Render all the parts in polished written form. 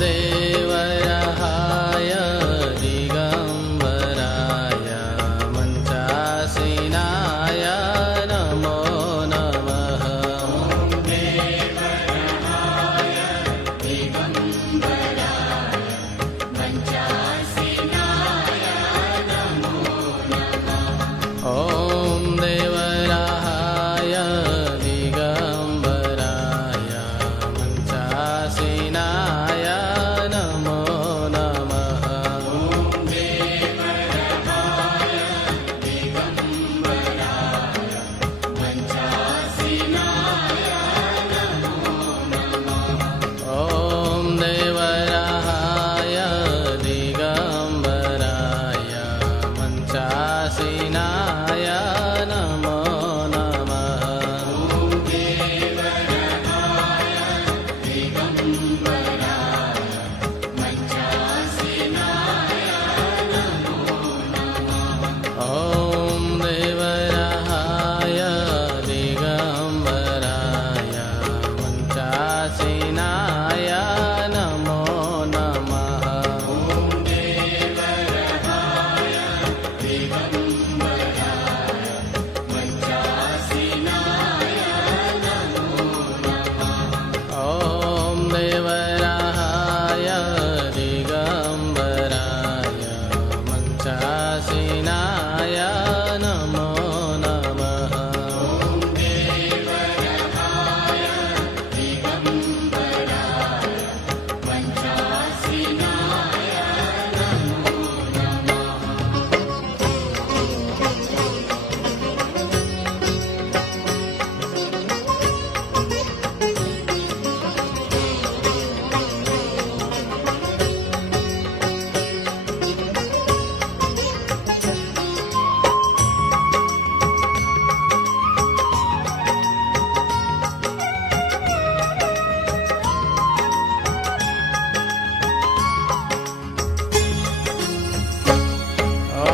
देवराहाय दिगम्बराय मञ्चासीनाय नमो नमः। देवराहाय दिगम्बराय मञ्चासीनाय नमो नमः। ॐ देवराहाय दिगम्बराय मञ्चासीनाय नमो नमः। देवराहाय दिगम्बराय मञ्चासीनाय नमो नमः। ॐ देवराहाय दिगम्बराय मञ्चासीनाय नमो नमः। देवराहाय दिगम्बराय मञ्चासीनाय नमो नमः। ॐ देवराहाय दिगम्बराय मञ्चासीनाय नमो नमः। देवराहाय दिगम्बराय मञ्चासीनाय नमो नमः। ॐ देवराहाय दिगम्बराय मञ्चासीनाय नमो नमः। देवराहाय दिगम्बराय मञ्चासीनाय नमो ॐ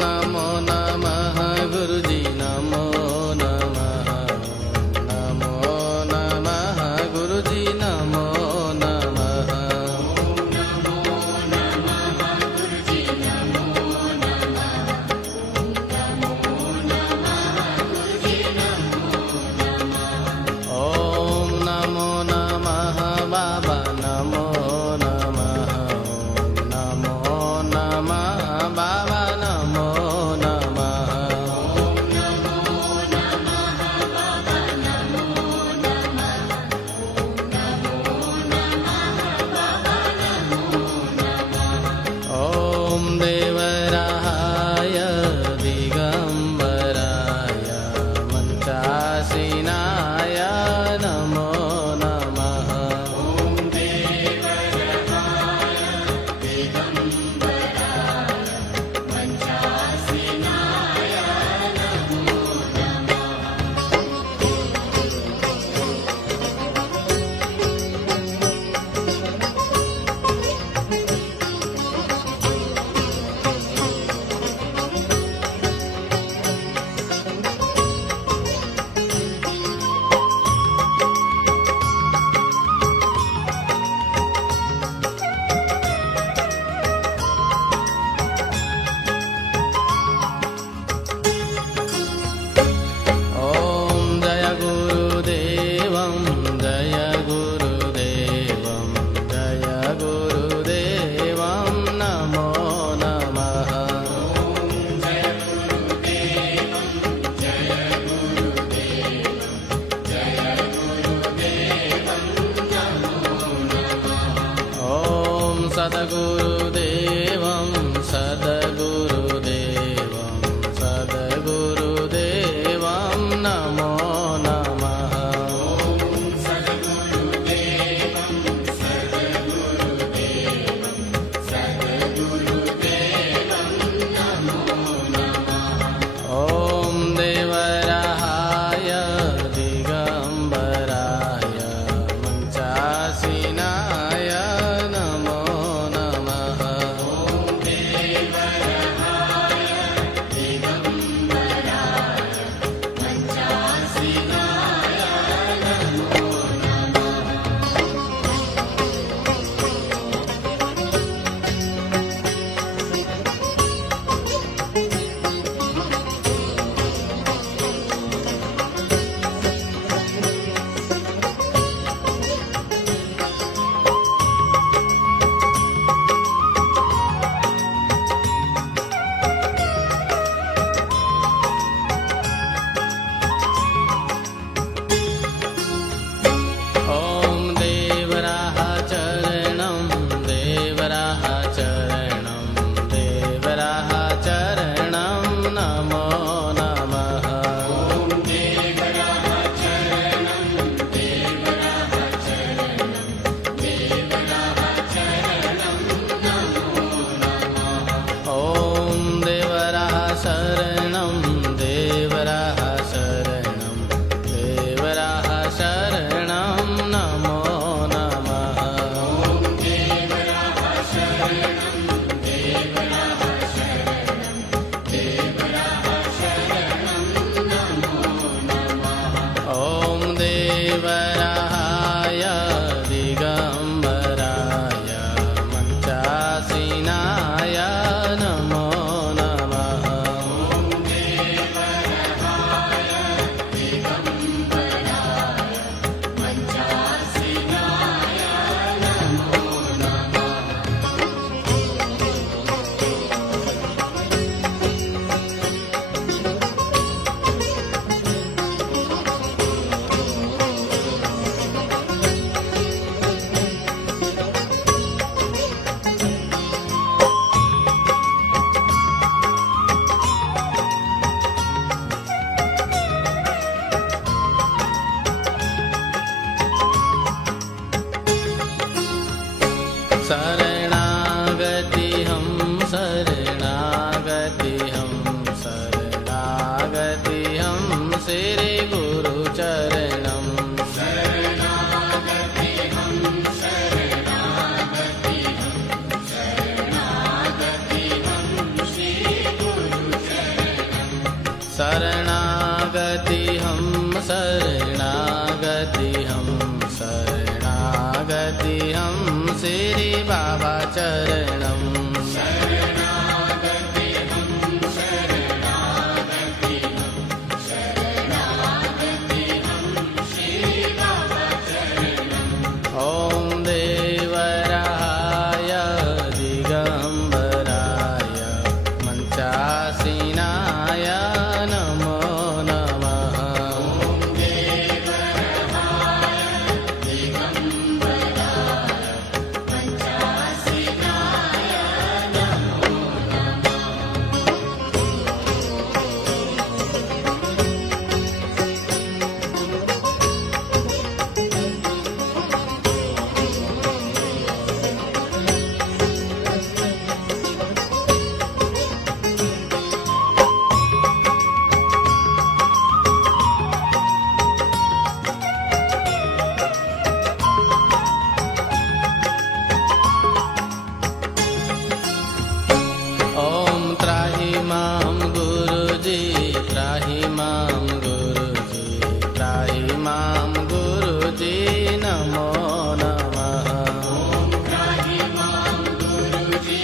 नमो नमः गुरुजी नमो नमः। नमो नमः गुरुजी नमो नमः। ॐ नमो नमः बाबा नमो नमः। नमो नमः बाबा नमो नमः। ॐ देवराहाय दिगम्बराय मञ्चासीनाय नमो नमः। देवराहाय दिगम्बराय मञ्चासीनाय नमो नमः। ॐ जय गुरुदेवं जय गुरुदेवं जय गुरुदेवं नमो नमः। ॐ सद्गुरुदेवं सद्गुरुदेवं सद्गुरुदेवं नमो नमः। ॐ देवराहाय दिगम्बराय मञ्चासीनाय नमो नमः। शरणागतिहं शरणागतिहं शरणागतिहं श्रीगुरुचरणं शरणागतिहं शरणागतिहं शरणागतिहं श्रीगुरुचरणं शरणागतिहं शरणागतिहं शरणागतिहं श्री बाबा चरणं शरणागतिहं शरणागतिहं शरणागतिहं श्रीबाबाचरणम् ॐ देवराय दिगम्बराय मञ्चासीनाय नमो नमः देवरहाय दिगम्बराय पञ्चासीनाय नमो नमः ॐ त्राहि मां गुरुजी त्राहि मां गुरुजी त्राहि मां गुरुजी नमो नमः त्राहि मां गुरुजी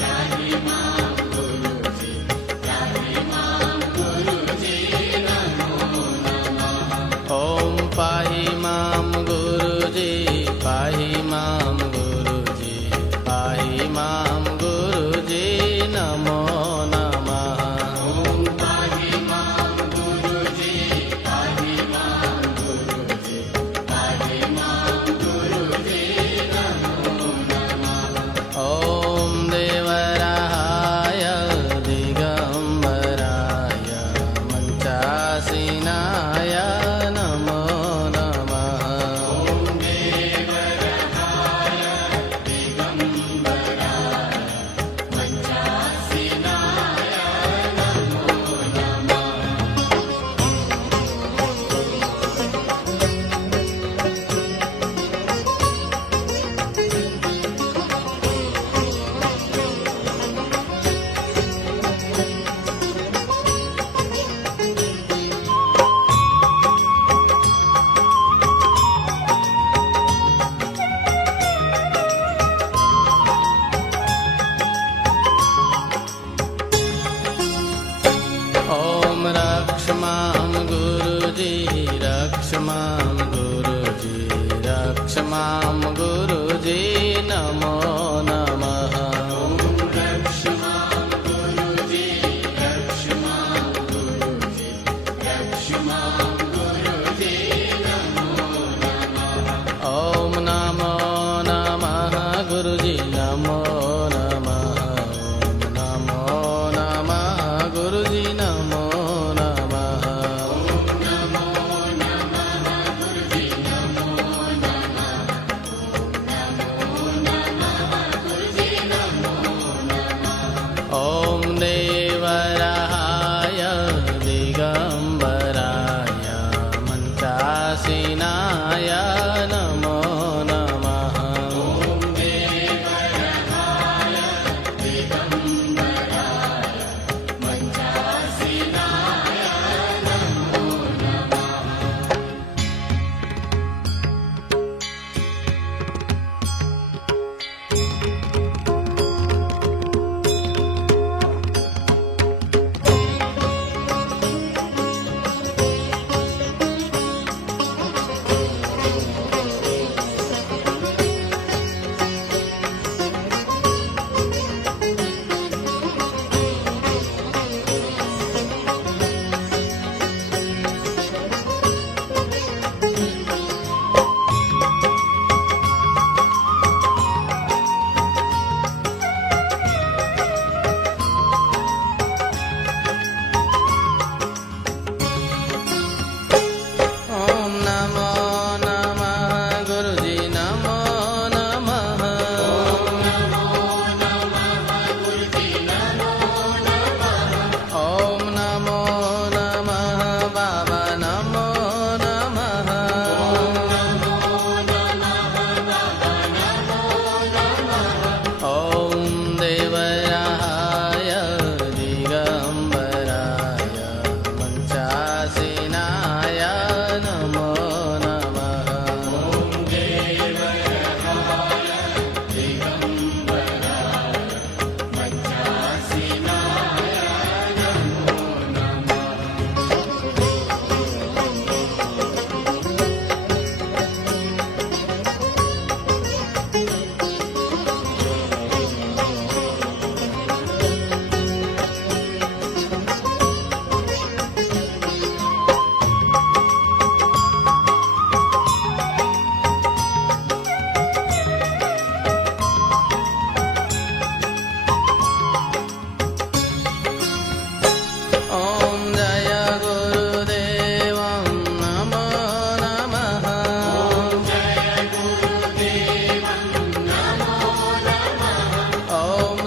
त्राहि मां गुरुजी त्राहि मां गुरुजी नमो नमः ॐ पाहि मां गुरुजी पाहि मां गुरुजी पाहि मां गुरुजी नमो नमः पाहि मां गुरुजी पाहि मां गुरुजी पाहि मां गुरुजी नमो नमः ॐ देवराय दिगम्बराय मञ्चासीनाय नमो नमः देवरहाय दिगम्बराय पञ्चासीनाय नमो नमः ॐ रक्ष मां गुरुजी रक्ष मां गुरुजी रक्ष मां गुरुजी नमो नमः रक्ष मां गुरुजी रक्ष मां गुरुजी रक्ष मां गुरुजी नमो नमः ॐ नमो नमः गुरुजी नमो नमः ॐ नमो नमः गुरुजी नमो नमः नमो नमः गुरुजी नमो नमः नमो नमः गुरुजी नमो नमः ॐ देवराय दिगम्बराय मञ्चासीनाय नमो नमः देवरहाय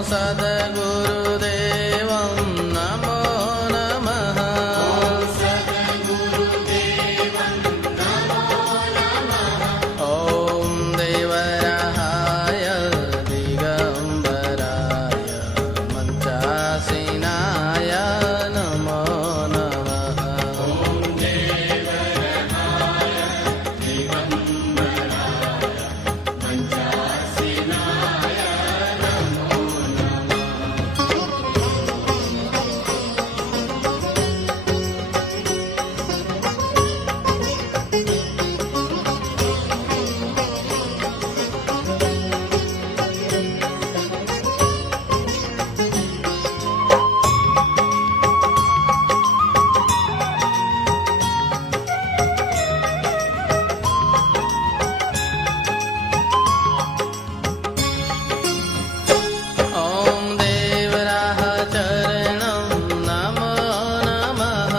સદગુરુદેવં નમો નમઃ. ઓમ દેવરાહાય દિગંબરાય મંચાસીનાય નમો નમઃ. ઓમ દેવરાહ ચરણં નમો નમઃ.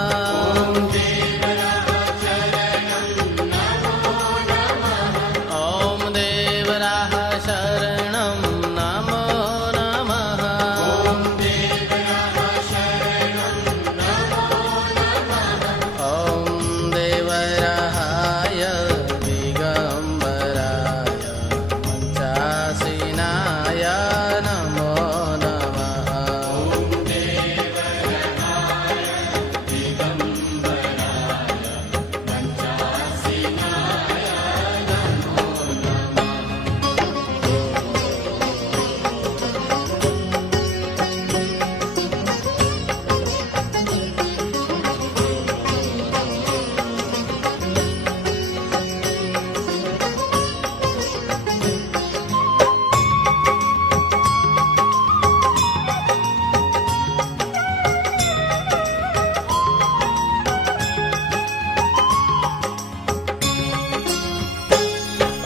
ઓમ દેવરાહ શરણં નમો નમઃ. ઓમ દેવરાહાય દિગંબરાય મંચાસીનાય નમો નમઃ.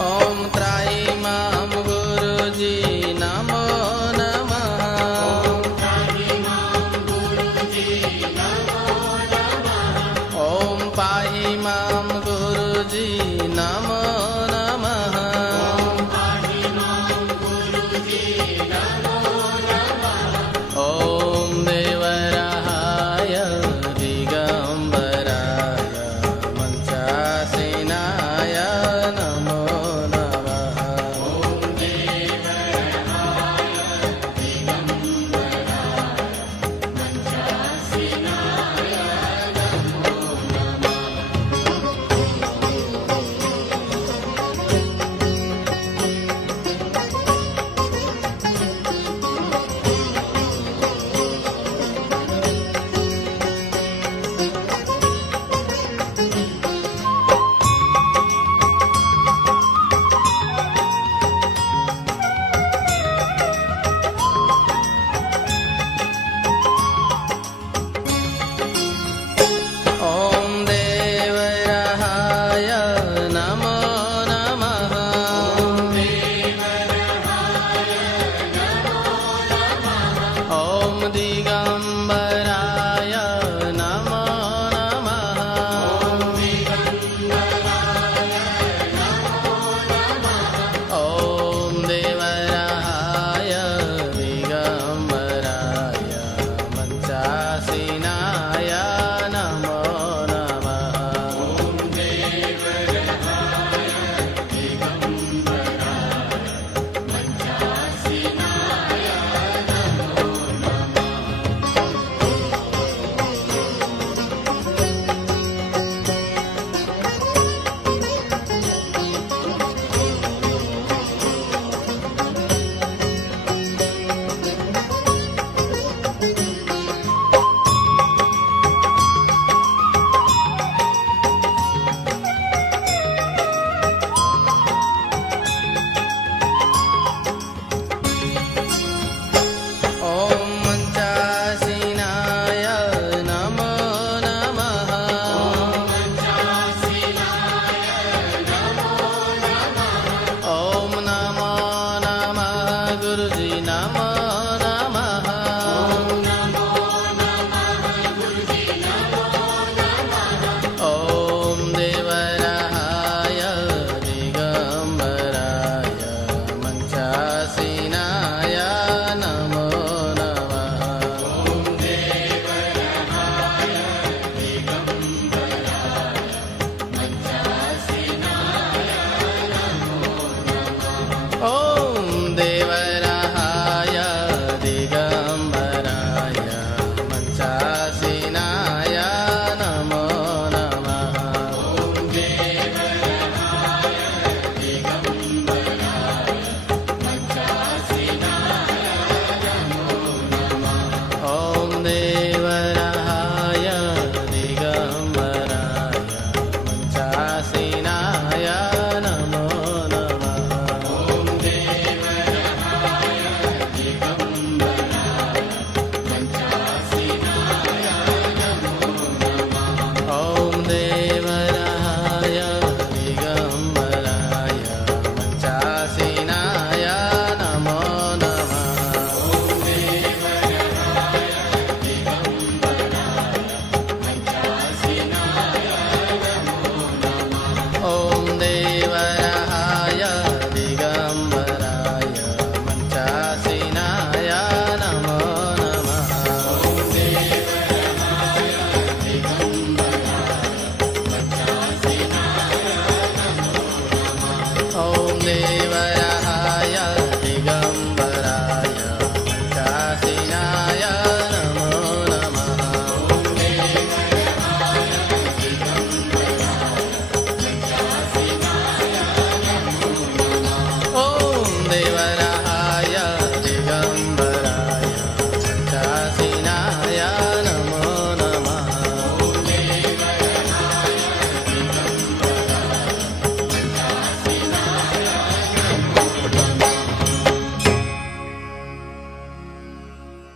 ઓમ ત્રાહિમામ ગુરુજી નમો નમઃ. ઓમ પાહિ મામ ગુરુજી નમો નમઃ. ઓમ દેવરાહાય દિગંબરાય મંચાસીનાય નમો નમઃ. ઓમ દેવરાહાય નમો નમઃ. ઓમ દિગંબરાય નમો નમઃ. ઓમ દેવરાહાય દિગંબરાય મંચાસીનાય નમો નમઃ. ઓમ મંચાસીનાય નમો નમઃ. ઓમ નમો નમઃ ગુરુજી નમો